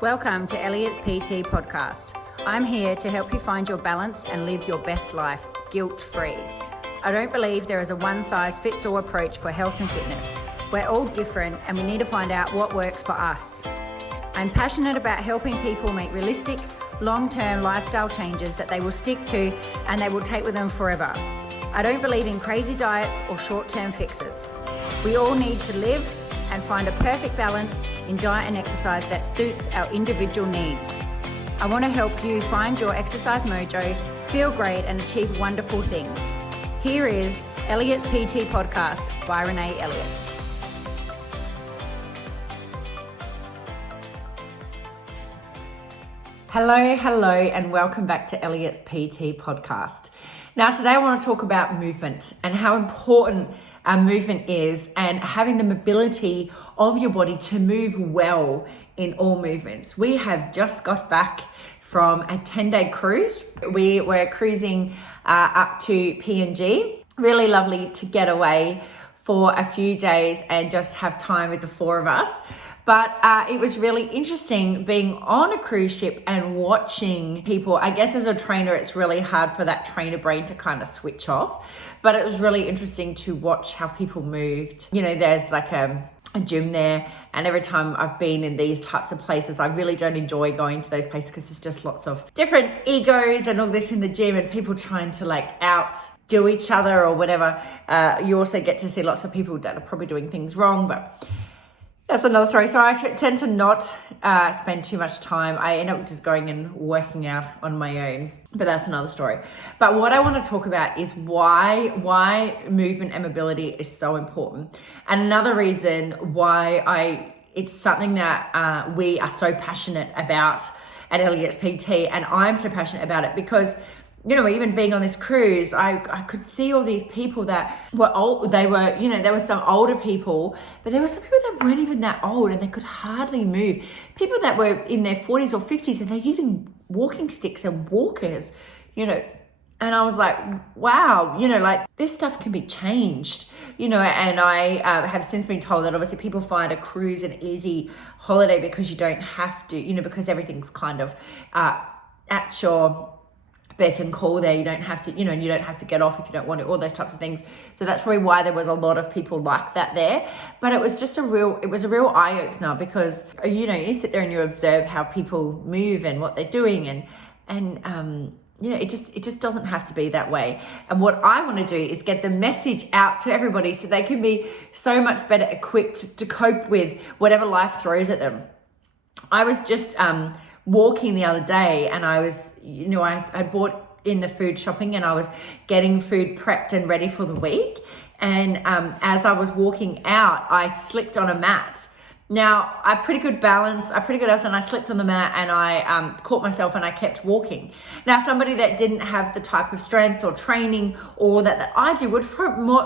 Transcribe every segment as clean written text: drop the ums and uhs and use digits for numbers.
Welcome to Elliot's PT podcast. I'm here to help you find your balance and live your best life guilt-free. I don't believe there is a one-size-fits-all approach for health and fitness. We're all different and we need to find out what works for us. I'm passionate about helping people make realistic, long-term lifestyle changes that they will stick to and they will take with them forever. I don't believe in crazy diets or short-term fixes. We all need to live and find a perfect balance in diet and exercise that suits our individual needs. I want to help you find your exercise mojo, feel great and achieve wonderful things. Here is Elliot's PT podcast by Renee Elliott. Hello, and welcome back to Elliot's PT podcast. Now, today I want to talk about movement and how important movement is and having the mobility of your body to move well in all movements. We have just got back from a 10-day cruise. We were cruising up to PNG. Really lovely to get away for a few days and just have time with the four of us. But it was really interesting being on a cruise ship and watching people. I guess as a trainer, it's really hard for that trainer brain to kind of switch off. But it was really interesting to watch how people moved. You know, there's like a gym there. And every time I've been in these types of places, I really don't enjoy going to those places because there's just lots of different egos and all this in the gym and people trying to like outdo each other or whatever. You also get to see lots of people that are probably doing things wrong, but that's another story. So I tend to not spend too much time. I end up just going and working out on my own, but that's another story. But what I want to talk about is why movement and mobility is so important. And another reason why it's something that we are so passionate about at Elliot's PT, and I'm so passionate about it because, you know, even being on this cruise, I could see all these people that were old. There were some older people, but there were some people that weren't even that old and they could hardly move. People that were in their 40s or 50s and they're using walking sticks and walkers, you know. And I was like, wow, you know, like this stuff can be changed, you know. And I have since been told that obviously people find a cruise an easy holiday because you don't have to, you know, because everything's kind of at your beck and call there. You don't have to, you know, and you don't have to get off if you don't want to, all those types of things. So that's probably why there was a lot of people like that there. But it was just a real eye opener because, you know, you sit there and you observe how people move and what they're doing and you know, it just doesn't have to be that way. And what I want to do is get the message out to everybody so they can be so much better equipped to cope with whatever life throws at them. I was just walking the other day and I was, you know, I bought in the food shopping and I was getting food prepped and ready for the week. And as I was walking out, I slipped on a mat. Now, I have pretty good balance, and I slipped on the mat and I caught myself and I kept walking. Now, somebody that didn't have the type of strength or training or that I do would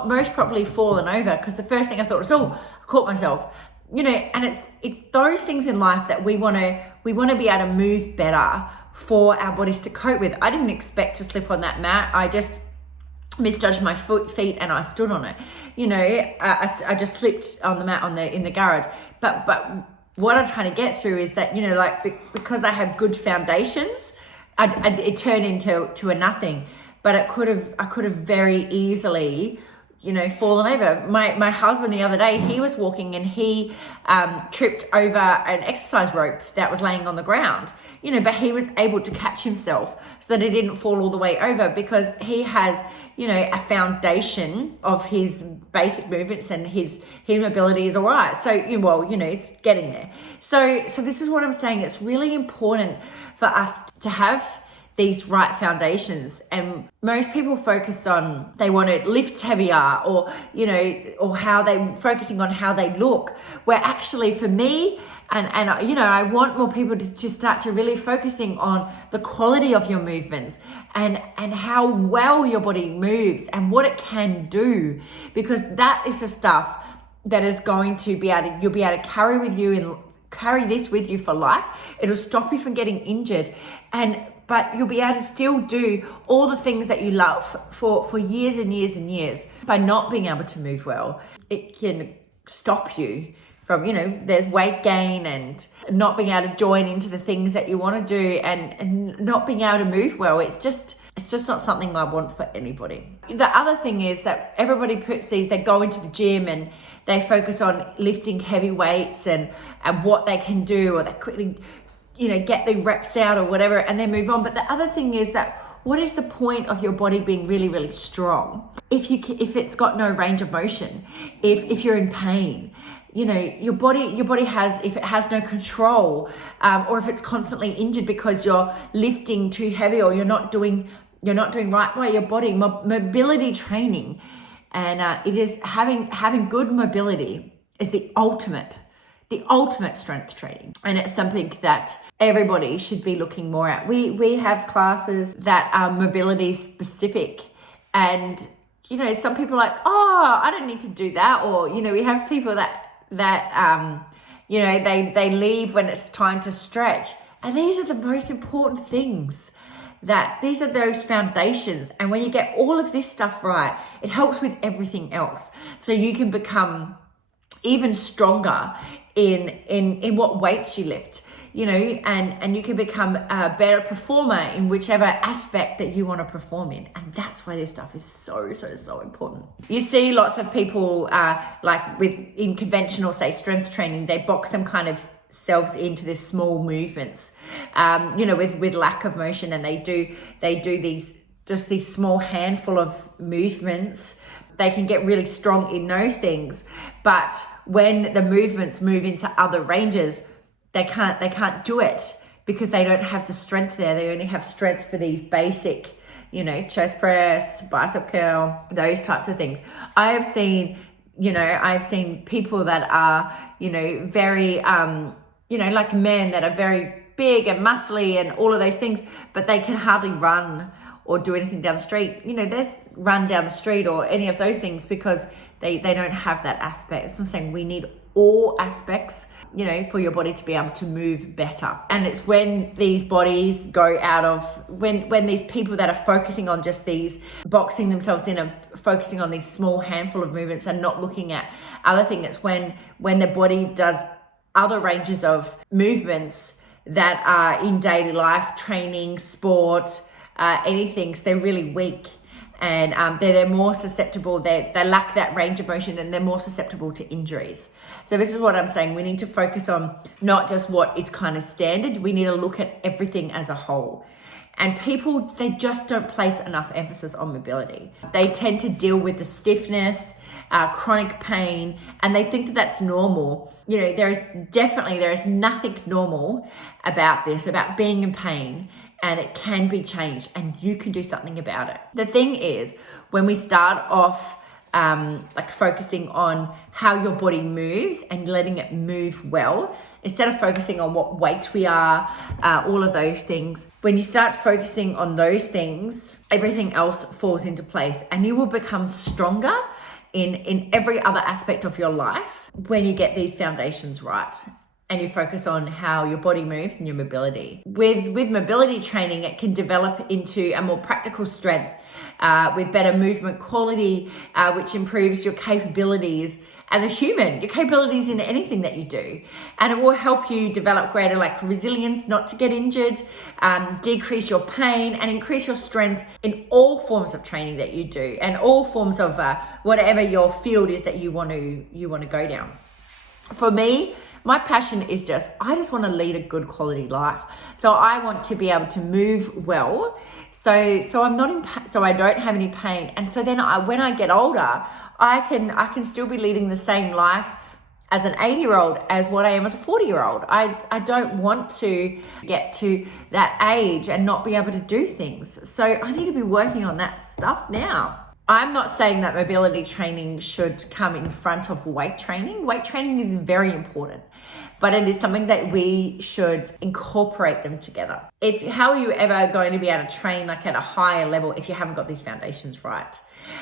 most probably fallen over because the first thing I thought was, oh, I caught myself. You know, and it's those things in life that we want to be able to move better for our bodies to cope with. I didn't expect to slip on that mat. I just misjudged my feet and I stood on it. You know, I just slipped on the mat in the garage. But what I'm trying to get through is that, you know, like because I had good foundations, it turned into a nothing. But I could have very easily, you know, fallen over. My husband the other day, he was walking and he tripped over an exercise rope that was laying on the ground, you know, but he was able to catch himself so that he didn't fall all the way over because he has, you know, a foundation of his basic movements and his mobility is all right. So, well, you know, it's getting there. So this is what I'm saying. It's really important for us to have these right foundations, and most people focus on they want to lift heavier or, you know, or how they focusing on how they look, where actually for me and you know, I want more people to start to really focusing on the quality of your movements and how well your body moves and what it can do, because that is the stuff that is going to you'll be able to carry this with you for life. It'll stop you from getting injured but you'll be able to still do all the things that you love for years and years and years. By not being able to move well, it can stop you there's weight gain and not being able to join into the things that you want to do and not being able to move well. It's just not something I want for anybody. The other thing is that everybody they go into the gym and they focus on lifting heavy weights and what they can do, or they quickly, get the reps out or whatever, and then move on. But the other thing is that, what is the point of your body being really, really strong if it's got no range of motion, if you're in pain? Your body has, if it has no control, or if it's constantly injured because you're lifting too heavy, or you're not doing right by your body. Mobility training, and it is having good mobility is the ultimate strength training, and it's something that everybody should be looking more at. We have classes that are mobility specific, and some people are like, oh, I don't need to do that, or we have people that they leave when it's time to stretch, and these are the most important things. These are those foundations, and when you get all of this stuff right, it helps with everything else, so you can become even stronger in what weights you lift, and you can become a better performer in whichever aspect that you want to perform in. And that's why this stuff is so important. You see lots of people in conventional, say, strength training, they box some kind of selves into these small movements, with lack of motion, and they do these small handful of movements. They can get really strong in those things, but when the movements move into other ranges, they can't do it because they don't have the strength there. They only have strength for these basic, chest press, bicep curl, those types of things. I've seen people that are, very, like men that are very big and muscly and all of those things, but they can hardly run or do anything down the street. There's run down the street or any of those things because they don't have that aspect. So I'm saying we need all aspects, for your body to be able to move better. And it's when these bodies go out of, when these people that are focusing on just these, boxing themselves in and focusing on these small handful of movements and not looking at other things, it's when the body does other ranges of movements that are in daily life, training, sport, anything, so they're really weak. And they're more susceptible, they lack that range of motion, and they're more susceptible to injuries. So this is what I'm saying. We need to focus on not just what is kind of standard. We need to look at everything as a whole. And people, they just don't place enough emphasis on mobility. They tend to deal with the stiffness, chronic pain, and they think that that's normal. There is nothing normal about this, about being in pain. And it can be changed, and you can do something about it. The thing is, when we start off focusing on how your body moves and letting it move well, instead of focusing on what weight we are, all of those things, when you start focusing on those things, everything else falls into place, and you will become stronger in every other aspect of your life when you get these foundations right. And you focus on how your body moves and your mobility. With mobility training, it can develop into a more practical strength with better movement quality, which improves your capabilities as a human, your capabilities in anything that you do. And it will help you develop greater resilience, not to get injured, decrease your pain, and increase your strength in all forms of training that you do, and all forms of whatever your field is that you want to go down. For me, my passion is I just want to lead a good quality life. So I want to be able to move well. So I'm not so I don't have any pain. And so then when I get older, I can still be leading the same life as an 80-year-old as what I am as a 40-year-old. I don't want to get to that age and not be able to do things. So I need to be working on that stuff now. I'm not saying that mobility training should come in front of weight training. Weight training is very important, but it is something that we should incorporate them together. How are you ever going to be able to train at a higher level if you haven't got these foundations right?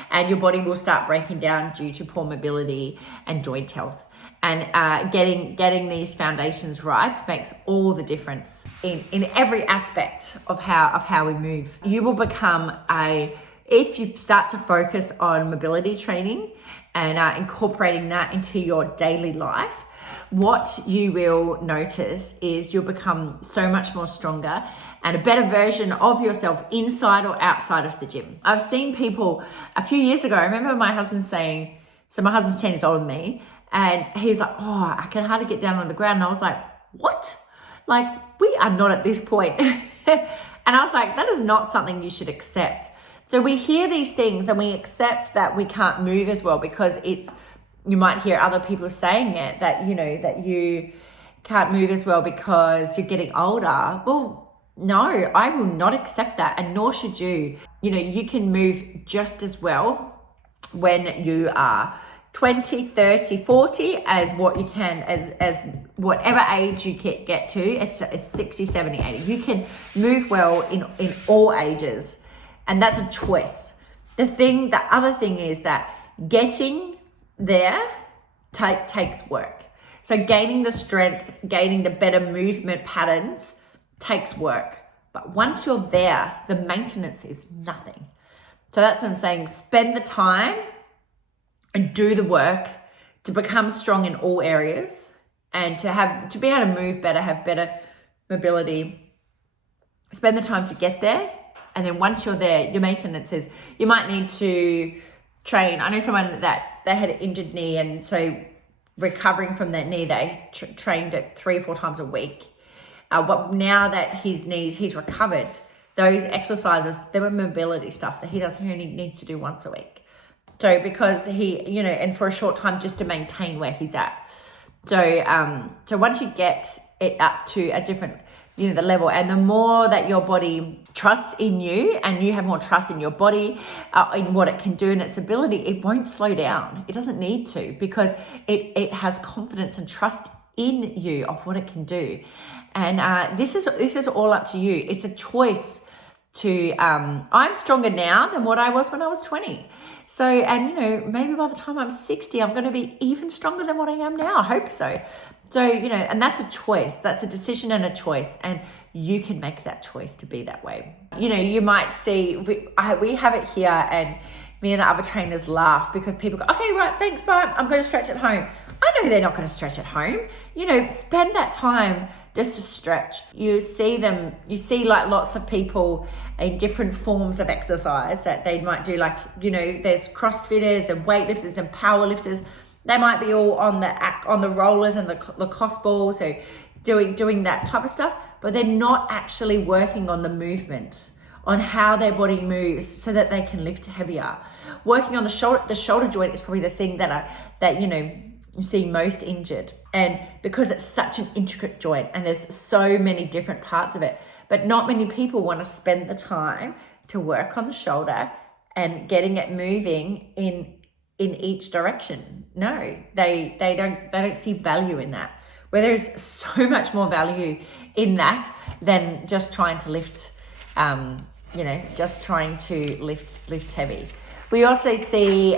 And your body will start breaking down due to poor mobility and joint health. And getting these foundations right makes all the difference in every aspect of how we move. You will become if you start to focus on mobility training and incorporating that into your daily life, what you will notice is you'll become so much more stronger and a better version of yourself inside or outside of the gym. I've seen people a few years ago, I remember my husband saying, so my husband's 10 years older than me, and he's like, oh, I can hardly get down on the ground. And I was like, what? Like, we are not at this point. And I was like, that is not something you should accept. So we hear these things and we accept that we can't move as well because you might hear other people saying it, that, that you can't move as well because you're getting older. Well, no, I will not accept that, and nor should you. You can move just as well when you are 20, 30, 40 as what you can as whatever age you get to, as 60, 70, 80. You can move well in all ages, and that's a choice. The other thing is that getting there takes work. So gaining the strength, gaining the better movement patterns takes work. But once you're there, the maintenance is nothing. So that's what I'm saying. Spend the time and do the work to become strong in all areas and to be able to move better, have better mobility. Spend the time to get there. And then once you're there, your maintenance is, you might need to train. I know someone that they had an injured knee, and so recovering from that knee, they trained it 3 or 4 times a week. But now that he's recovered, those exercises, they were mobility stuff that he only needs to do once a week. So because and for a short time, just to maintain where he's at. So once you get it up to a different, the level, and the more that your body trusts in you and you have more trust in your body, in what it can do and its ability, it won't slow down. It doesn't need to, because it has confidence and trust in you of what it can do. And this is all up to you. It's a choice to, I'm stronger now than what I was when I was 20. So, and maybe by the time I'm 60, I'm going to be even stronger than what I am now. I hope so. So, and that's a choice. That's a decision and a choice. And you can make that choice to be that way. You might see, we have it here, and me and the other trainers laugh because people go, okay, right, thanks, bye. I'm going to stretch at home. I know they're not going to stretch at home. Spend that time just to stretch. You see like lots of people in different forms of exercise that they might do, like, there's CrossFitters and weightlifters and powerlifters. They might be all on the rollers and the lacrosse balls, so doing that type of stuff, but they're not actually working on the movement, on how their body moves so that they can lift heavier. Working on the shoulder joint is probably the thing that you see most injured, and because it's such an intricate joint and there's so many different parts of it, but not many people want to spend the time to work on the shoulder and getting it moving in each direction. No, they don't see value in that, where there's so much more value in that than just trying to lift lift heavy. We also see,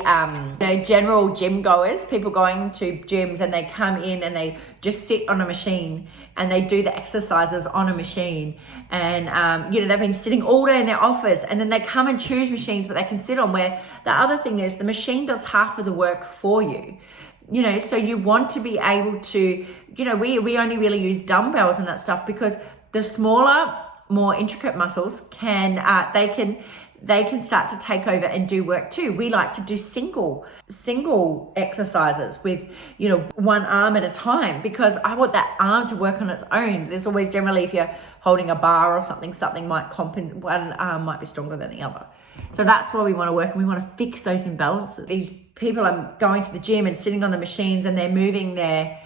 general gym goers, people going to gyms, and they come in and they just sit on a machine and they do the exercises on a machine. And, they've been sitting all day in their office, and then they come and choose machines that they can sit on, where the other thing is the machine does half of the work for you. So you want to be able to, we only really use dumbbells and that stuff because the smaller, more intricate muscles they can start to take over and do work too. We like to do single exercises with, one arm at a time, because I want that arm to work on its own. There's always generally, if you're holding a bar or something might compensate, one arm might be stronger than the other. So that's where we want to work, and we want to fix those imbalances. These people are going to the gym and sitting on the machines, and they're moving their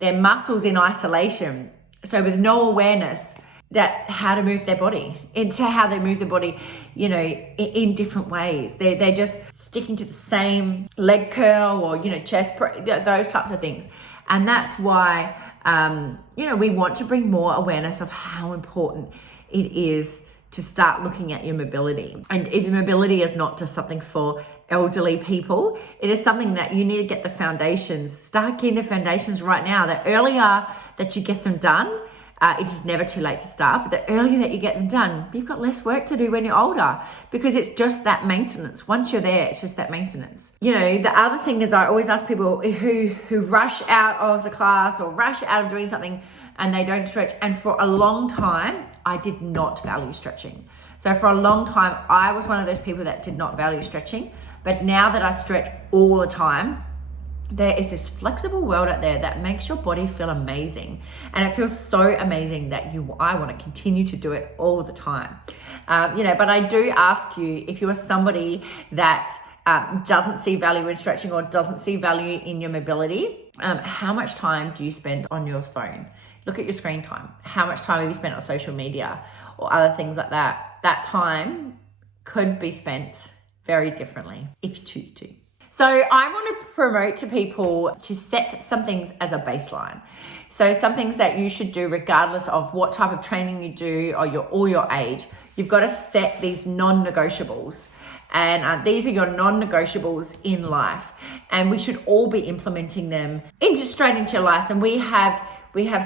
muscles in isolation. So with no awareness that how to move their body, into how they move their body, in different ways. They're just sticking to the same leg curl or, chest, those types of things. And that's why, we want to bring more awareness of how important it is to start looking at your mobility. And mobility is not just something for elderly people. It is something that you need to get the foundations, start getting the foundations right now. The earlier that you get them done, It is never too late to start, but the earlier that you get them done, you've got less work to do when you're older, because it's just that maintenance. Once you're there, it's just that maintenance. The other thing is, I always ask people who rush out of the class or rush out of doing something and they don't stretch. And for a long time, I did not value stretching. So for a long time, I was one of those people that did not value stretching. But now that I stretch all the time, there is this flexible world out there that makes your body feel amazing. And it feels so amazing that I want to continue to do it all the time. But I do ask you, if you are somebody that doesn't see value in stretching or doesn't see value in your mobility, how much time do you spend on your phone? Look at your screen time. How much time have you spent on social media or other things like that? That time could be spent very differently if you choose to. So I want to promote to people to set some things as a baseline. So some things that you should do regardless of what type of training you do or your age. You've got to set these non-negotiables. And these are your non-negotiables in life. And we should all be implementing them straight into your life. And we have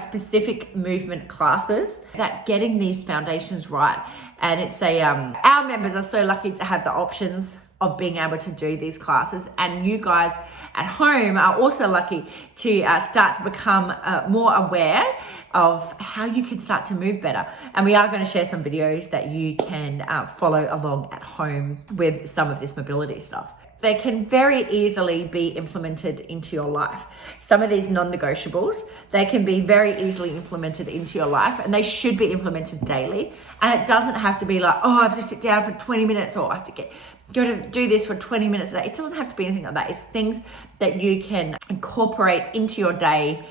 specific movement classes that getting these foundations right. And it's our members are so lucky to have the options of being able to do these classes, and you guys at home are also lucky to start to become more aware of how you can start to move better. And we are going to share some videos that you can follow along at home with some of this mobility stuff. They can very easily be implemented into your life. Some of these non-negotiables, they can be very easily implemented into your life, and they should be implemented daily. And it doesn't have to be like, I have to sit down for 20 minutes or I have to go to do this for 20 minutes a day. It doesn't have to be anything like that. It's things that you can incorporate into your day,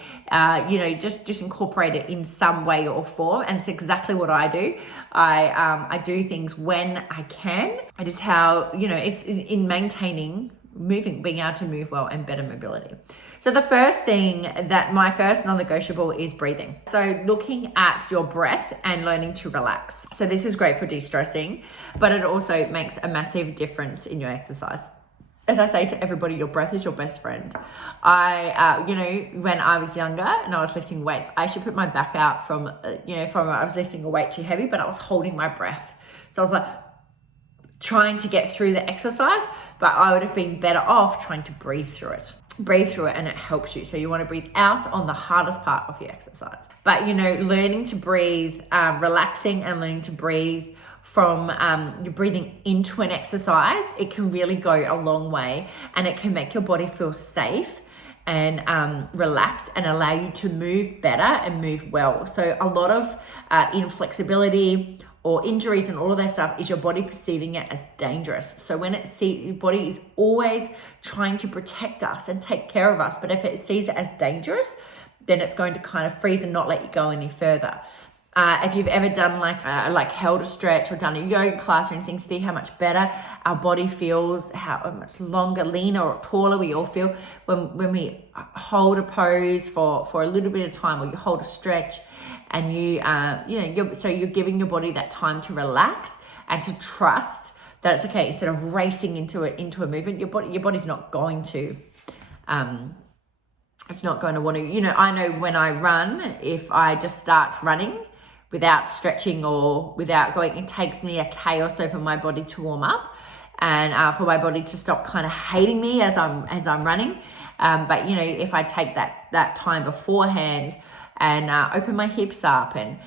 just incorporate it in some way or form. And it's exactly what I do. I do things when I can. It is how, it's in maintaining moving, being able to move well and better mobility. So the first thing my first non-negotiable is breathing. So looking at your breath and learning to relax. So this is great for de-stressing, but it also makes a massive difference in your exercise. As I say to everybody, your breath is your best friend. When I was younger and I was lifting weights, I should put my back out from I was lifting a weight too heavy, but I was holding my breath. So I was like trying to get through the exercise, but I would have been better off trying to breathe through it. And it helps you. So you want to breathe out on the hardest part of your exercise. But, learning to breathe, relaxing and learning to breathe from you're breathing into an exercise, it can really go a long way, and it can make your body feel safe and relax and allow you to move better and move well. So a lot of inflexibility or injuries and all of that stuff is your body perceiving it as dangerous. So when your body is always trying to protect us and take care of us, but if it sees it as dangerous, then it's going to kind of freeze and not let you go any further. If you've ever done like held a stretch or done a yoga class or anything, see how much better our body feels, how much longer, leaner or taller we all feel when we hold a pose for a little bit of time, or you hold a stretch. And you're giving your body that time to relax and to trust that it's okay. Instead of racing into a movement, your body's not going to. It's not going to want to. I know when I run, if I just start running without stretching or without going, it takes me a K or so for my body to warm up and for my body to stop kind of hating me as I'm running. But if I take that time beforehand and open my hips up and,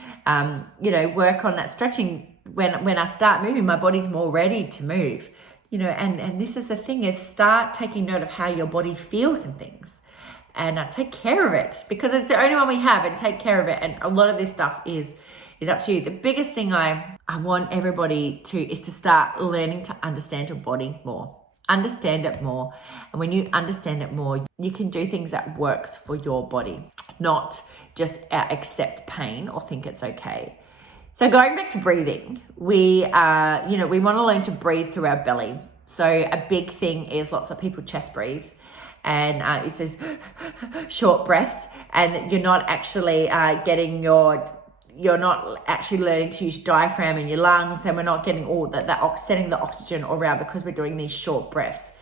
work on that stretching. When I start moving, my body's more ready to move, and this is the thing, is start taking note of how your body feels and things, and take care of it, because it's the only one we have, and take care of it. And a lot of this stuff is up to you. The biggest thing I want everybody is to start learning to understand your body more. Understand it more. And when you understand it more, you can do things that works for your body, not just accept pain or think it's okay. So going back to breathing, we want to learn to breathe through our belly. So a big thing is lots of people chest breathe, and it says short breaths, and you're not actually you're not actually learning to use diaphragm in your lungs, and we're not getting all that setting the oxygen around because we're doing these short breaths.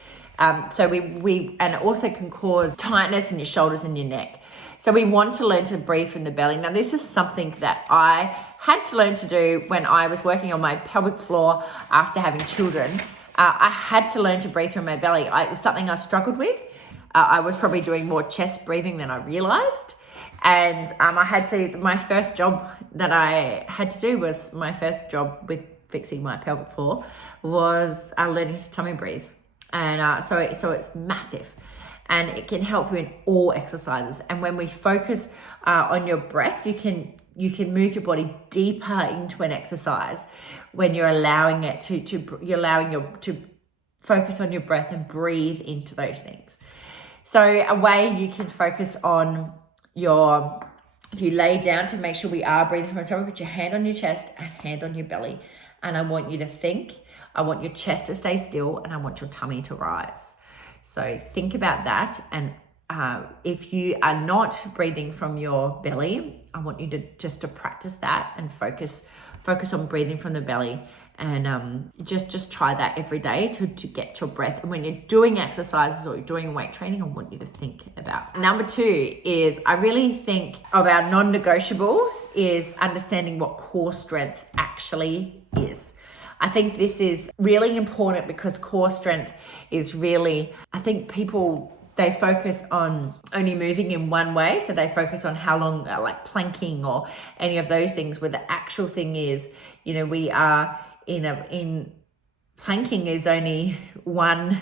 So and it also can cause tightness in your shoulders and your neck. So we want to learn to breathe from the belly. Now, this is something that I had to learn to do when I was working on my pelvic floor after having children. I had to learn to breathe from my belly. It was something I struggled with. I was probably doing more chest breathing than I realized. And my first job that I had to do was my first job with fixing my pelvic floor was learning to tummy breathe. And so it's massive. And it can help you in all exercises. And when we focus on your breath, you can move your body deeper into an exercise when you're allowing it to focus on your breath and breathe into those things. So a way you can focus on if you lay down, to make sure we are breathing from our tummy, put your hand on your chest and hand on your belly. And I want you to think, I want your chest to stay still, and I want your tummy to rise. So think about that. And if you are not breathing from your belly, I want you to practice that and focus on breathing from the belly. And just try that every day to get your breath. And when you're doing exercises or you're doing weight training, I want you to think about. Number 2 is, I really think of our non-negotiables is understanding what core strength actually is. I think this is really important because core strength is really, I think people, they focus on only moving in one way. So they focus on how long, like planking or any of those things, where the actual thing is, we are in planking is only one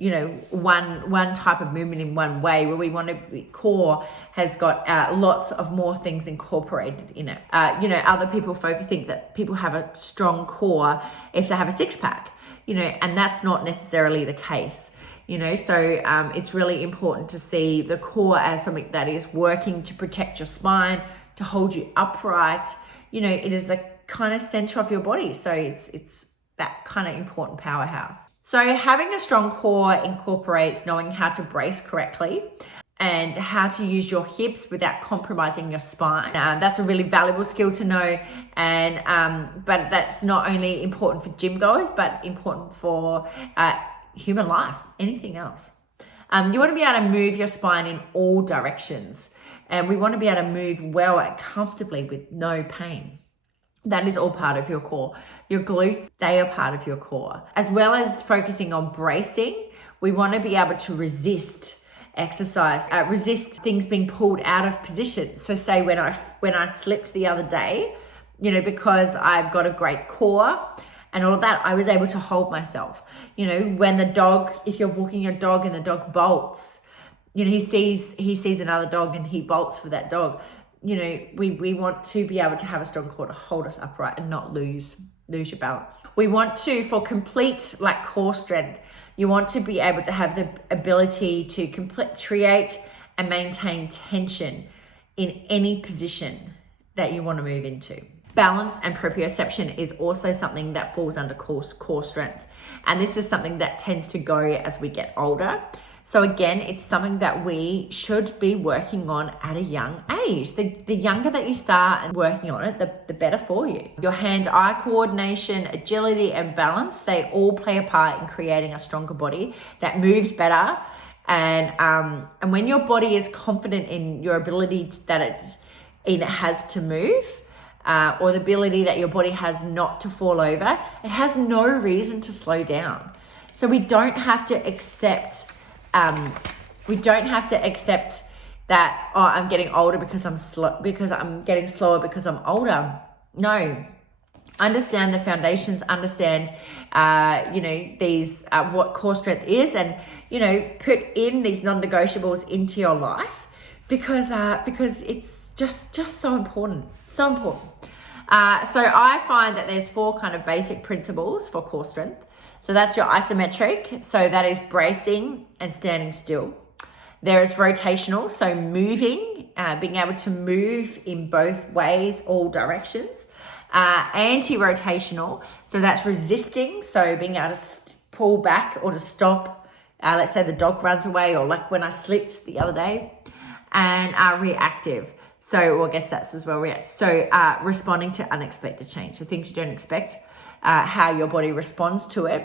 type of movement in one way, where we want to be core has got lots of more things incorporated in it. Other people think that people have a strong core if they have a six-pack, and that's not necessarily the case. So it's really important to see the core as something that is working to protect your spine, to hold you upright. It is a kind of center of your body. So it's that kind of important powerhouse. So having a strong core incorporates knowing how to brace correctly and how to use your hips without compromising your spine. That's a really valuable skill to know. And but that's not only important for gym goers, but important for human life, anything else. You want to be able to move your spine in all directions. And we want to be able to move well and comfortably with no pain. That is all part of your core. Your glutes, they are part of your core. As well as focusing on bracing, we want to be able to resist exercise, resist things being pulled out of position. So say when I slipped the other day, because I've got a great core and all of that, I was able to hold myself. When the dog, if you're walking your dog and the dog bolts, he sees another dog and he bolts for that dog. We want to be able to have a strong core to hold us upright and not lose your balance. We want to, for complete core strength, you want to be able to have the ability to create and maintain tension in any position that you want to move into. Balance and proprioception is also something that falls under core strength. And this is something that tends to go as we get older. So again, it's something that we should be working on at a young age. The younger that you start and working on it, the better for you. Your hand-eye coordination, agility, and balance, they all play a part in creating a stronger body that moves better. And when your body is confident in your ability that it has to move, or the ability that your body has not to fall over, it has no reason to slow down. So we don't have to accept that, I'm getting older because I'm getting slower because I'm older. No, understand the foundations, understand, what core strength is, and, put in these non-negotiables into your life because it's just so important, so important. So I find that there's 4 kind of basic principles for core strength. So that's your isometric. So that is bracing and standing still. There is rotational, so moving, being able to move in both ways, all directions. Anti-rotational, so that's resisting, so being able to pull back or to stop. Let's say the dog runs away, or like when I slipped the other day. And reactive, so I guess that's as well react. So responding to unexpected change, so things you don't expect. How your body responds to it,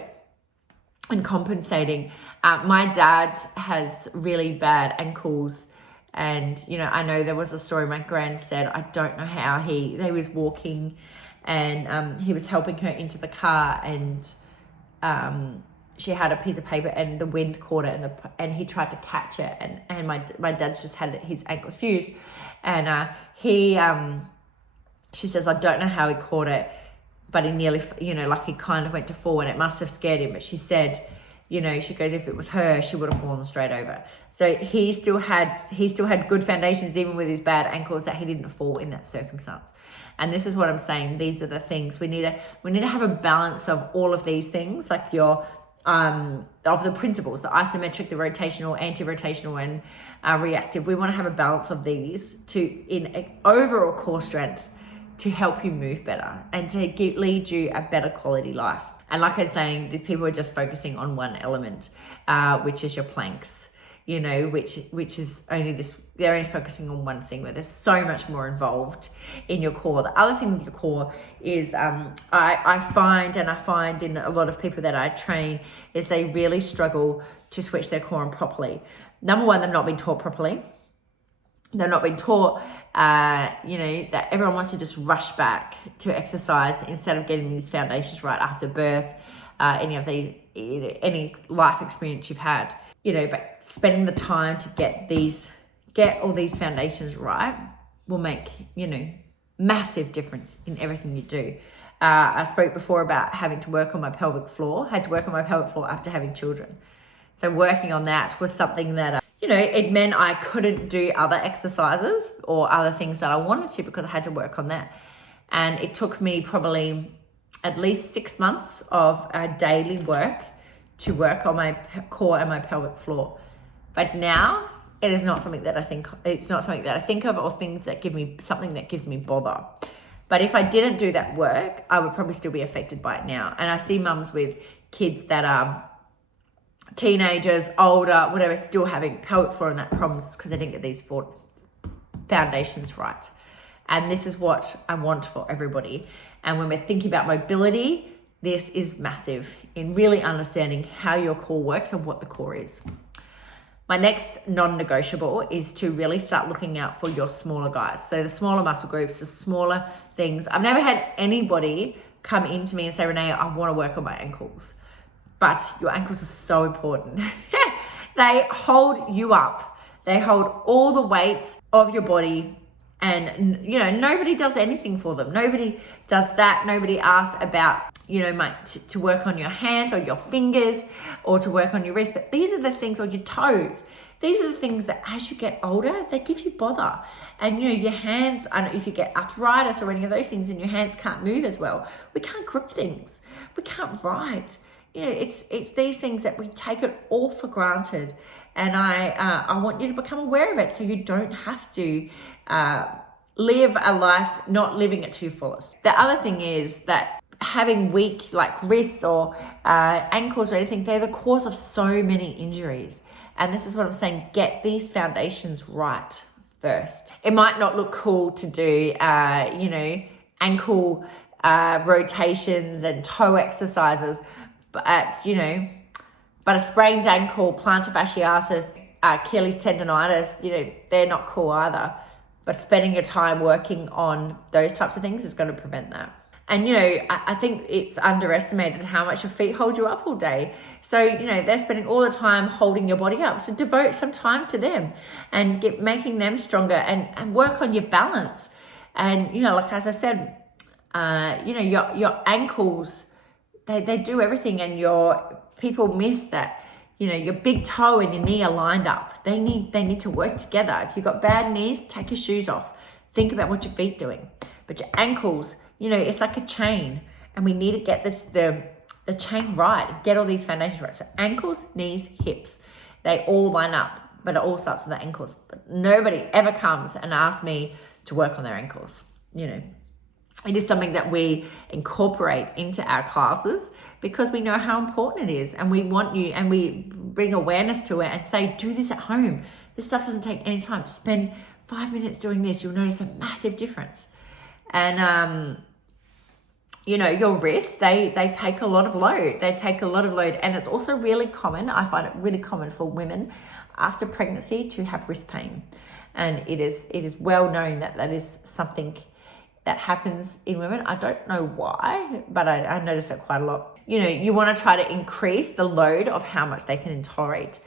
and compensating. My dad has really bad ankles And, I know there was a story my grand said, I don't know how they was walking and he was helping her into the car, and she had a piece of paper and the wind caught it, and he tried to catch it, and my dad's just had his ankles fused, and she says, I don't know how he caught it, but he nearly, he kind of went to fall, and it must have scared him. But she said, she goes, if it was her, she would have fallen straight over. So he still had good foundations, even with his bad ankles, that he didn't fall in that circumstance. And this is what I'm saying. These are the things we need to have a balance of all of these things, like your of the principles, the isometric, the rotational, anti-rotational, and reactive. We want to have a balance of these in overall core strength to help you move better and to lead you a better quality life. And like I was saying, these people are just focusing on one element, which is your planks, which is they're only focusing on one thing, where there's so much more involved in your core. The other thing with your core is I find in a lot of people that I train is they really struggle to switch their core on properly. Number one, they've not been taught properly. They've not been taught, that everyone wants to just rush back to exercise instead of getting these foundations right after birth, any life experience you've had, but spending the time to get all these foundations right will make, massive difference in everything you do. I spoke before about having to work on my pelvic floor, had to work on my pelvic floor after having children. So working on that was something that, it meant I couldn't do other exercises or other things that I wanted to, because I had to work on that. And it took me probably at least 6 months of daily work to work on my core and my pelvic floor. But now it is not something that I think of, or things that something that gives me bother. But if I didn't do that work, I would probably still be affected by it now. And I see mums with kids that are teenagers, older, whatever, still having pelvic floor and that problems, because they didn't get these 4 foundations right. And this is what I want for everybody. And when we're thinking about mobility, this is massive in really understanding how your core works and what the core is. My next non-negotiable is to really start looking out for your smaller guys. So the smaller muscle groups, the smaller things. I've never had anybody come into me and say, Renee, I want to work on my ankles. But your ankles are so important. They hold you up. They hold all the weight of your body. And, nobody does anything for them. Nobody does that. Nobody asks about, to work on your hands or your fingers or to work on your wrist. But these are the things, or your toes. These are the things that as you get older, they give you bother. And, your hands, and if you get arthritis or any of those things and your hands can't move as well, we can't grip things. We can't write. It's these things that we take it all for granted. And I want you to become aware of it so you don't have to live a life not living it to your fullest. The other thing is that having weak wrists or ankles or anything, they're the cause of so many injuries. And this is what I'm saying, get these foundations right first. It might not look cool to do, ankle rotations and toe exercises, but a sprained ankle, plantar fasciitis, Achilles tendonitis, they're not cool either. But spending your time working on those types of things is going to prevent that. And, I think it's underestimated how much your feet hold you up all day. So, they're spending all the time holding your body up. So devote some time to them and making them stronger and work on your balance. And, as I said, your ankles, they do everything, and people miss that, your big toe and your knee are lined up. They need to work together. If you've got bad knees, take your shoes off. Think about what your feet doing. But your ankles, it's like a chain, and we need to get the chain right, get all these foundations right. So ankles, knees, hips, they all line up, but it all starts with the ankles. But nobody ever comes and asks me to work on their ankles, It is something that we incorporate into our classes because we know how important it is, and we want you, and we bring awareness to it and say, do this at home. This stuff doesn't take any time. Spend 5 minutes doing this. You'll notice a massive difference. And your wrists, they take a lot of load. And it's also really common. I find it really common for women after pregnancy to have wrist pain. And it is well known that is something that happens in women. I don't know why, but I notice it quite a lot. You want to try to increase the load of how much they can tolerate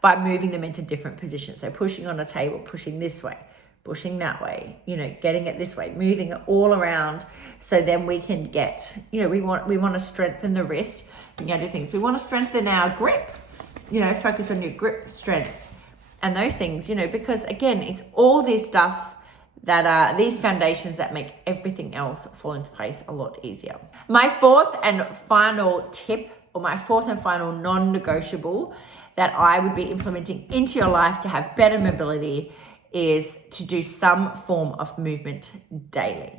by moving them into different positions. So pushing on a table, pushing this way, pushing that way, getting it this way, moving it all around. So then we can get, we want to strengthen the wrist. We're going to do things. We want to strengthen our grip, focus on your grip strength and those things, because again, it's all this stuff that are these foundations that make everything else fall into place a lot easier. My fourth and final tip, or my fourth and final non-negotiable that I would be implementing into your life to have better mobility is to do some form of movement daily.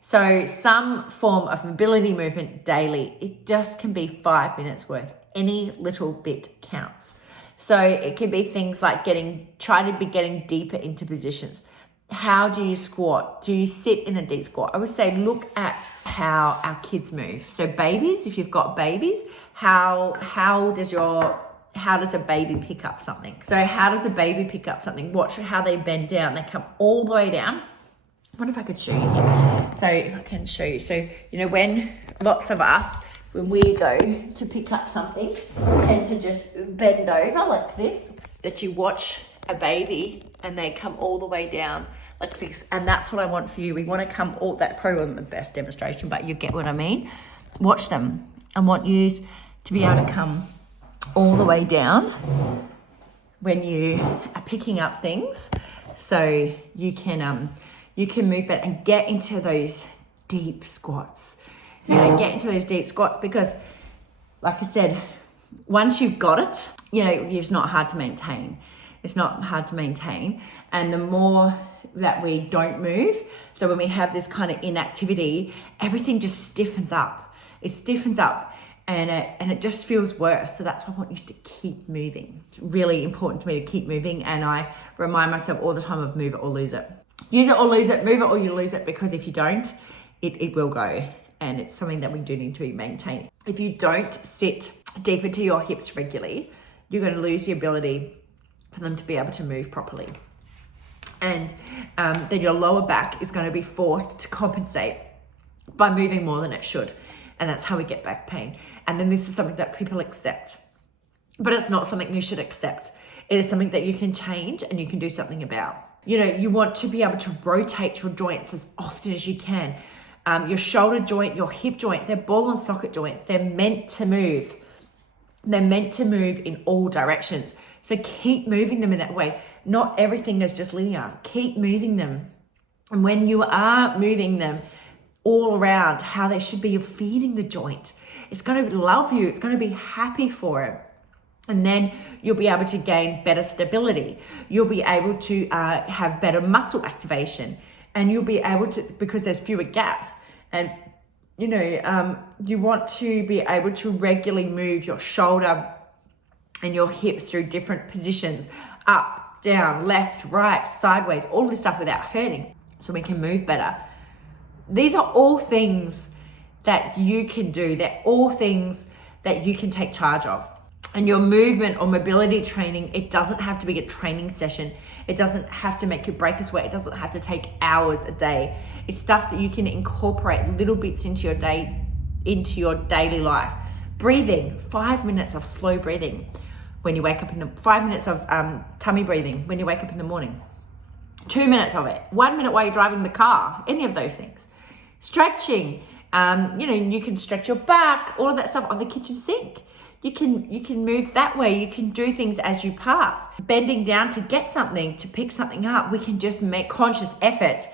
So some form of mobility movement daily, it just can be 5 minutes worth. Any little bit counts. So it can be things like try to be getting deeper into positions. How do you squat? Do you sit in a deep squat? I would say look at how our kids move. So babies, if you've got babies, how does a baby pick up something? So how does a baby pick up something? Watch how they bend down. They come all the way down. I wonder if I could show you here. So if I can show you. So, when lots of us, when we go to pick up something, tend to just bend over like this, that you watch a baby and they come all the way down like this. And that's what I want for you. We want to come all, that probably wasn't the best demonstration, but you get what I mean. Watch them. I want you to be able to come all the way down when you are picking up things, so you can move better and get into those deep squats. Get into those deep squats, because like I said, once you've got it, it's not hard to maintain. And the more that we don't move, so when we have this kind of inactivity, everything just stiffens up. It stiffens up. And it just feels worse. So that's why I want you to keep moving. It's really important to me to keep moving. And I remind myself all the time of move it or lose it. Use it or lose it, move it or you lose it, because if you don't, it will go. And it's something that we do need to be maintaining. If you don't sit deeper to your hips regularly, you're going to lose the ability for them to be able to move properly. And then your lower back is going to be forced to compensate by moving more than it should. And that's how we get back pain. And then this is something that people accept, but it's not something you should accept. It is something that you can change and you can do something about. You want to be able to rotate your joints as often as you can. Your shoulder joint, your hip joint, they're ball and socket joints. They're meant to move. They're meant to move in all directions. So keep moving them in that way. Not everything is just linear. Keep moving them. And when you are moving them all around how they should be, you're feeding the joint. It's going to love you. It's going to be happy for it. And then you'll be able to gain better stability. You'll be able to have better muscle activation. And you'll be able to, because there's fewer gaps. And, you want to be able to regularly move your shoulder and your hips through different positions, up, down, left, right, sideways, all this stuff without hurting, so we can move better. These are all things that you can do. They're all things that you can take charge of. And your movement or mobility training, it doesn't have to be a training session. It doesn't have to make you break a sweat. It doesn't have to take hours a day. It's stuff that you can incorporate little bits into your day, into your daily life. Breathing, 5 minutes of slow breathing when you wake up 5 minutes of tummy breathing when you wake up in the morning. 2 minutes of it. 1 minute while you're driving the car, any of those things. Stretching, you can stretch your back, all of that stuff on the kitchen sink. You can move that way. You can do things as you pass. Bending down to get something, to pick something up, we can just make conscious effort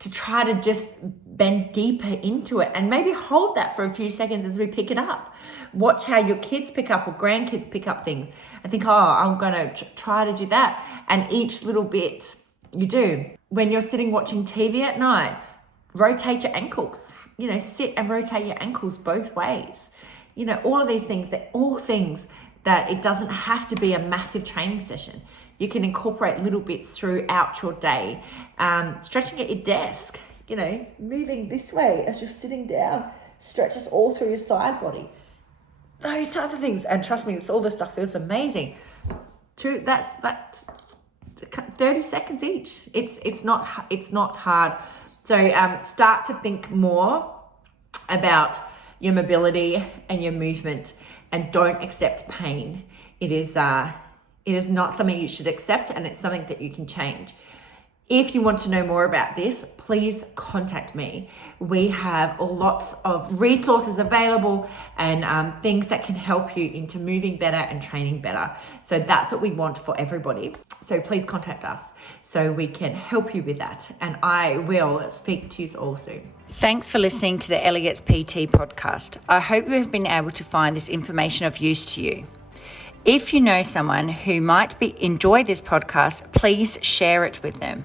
to try to just bend deeper into it and maybe hold that for a few seconds as we pick it up. Watch how your kids pick up or grandkids pick up things. I think, I'm going to try to do that. And each little bit you do. When you're sitting watching TV at night, rotate your ankles. Sit and rotate your ankles both ways. All of these things, they're all things that it doesn't have to be a massive training session. You can incorporate little bits throughout your day. Stretching at your desk, moving this way as you're sitting down stretches all through your side body. Those types of things. And trust me, all this stuff feels amazing. That's 30 seconds each. It's not hard. So start to think more about your mobility and your movement, and don't accept pain. It is not something you should accept, and it's something that you can change. If you want to know more about this, please contact me. We have lots of resources available and things that can help you into moving better and training better. So that's what we want for everybody. So please contact us so we can help you with that. And I will speak to you all soon. Thanks for listening to the Elliot's PT podcast. I hope you have been able to find this information of use to you. If you know someone who might enjoy this podcast, please share it with them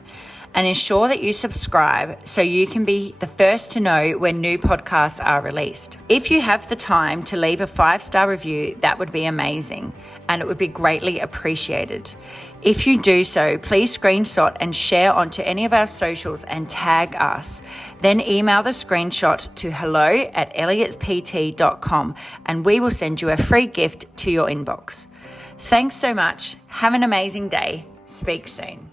and ensure that you subscribe so you can be the first to know when new podcasts are released. If you have the time to leave a 5-star review, that would be amazing and it would be greatly appreciated. If you do so, please screenshot and share onto any of our socials and tag us. Then email the screenshot to hello@elliotspt.com and we will send you a free gift to your inbox. Thanks so much. Have an amazing day. Speak soon.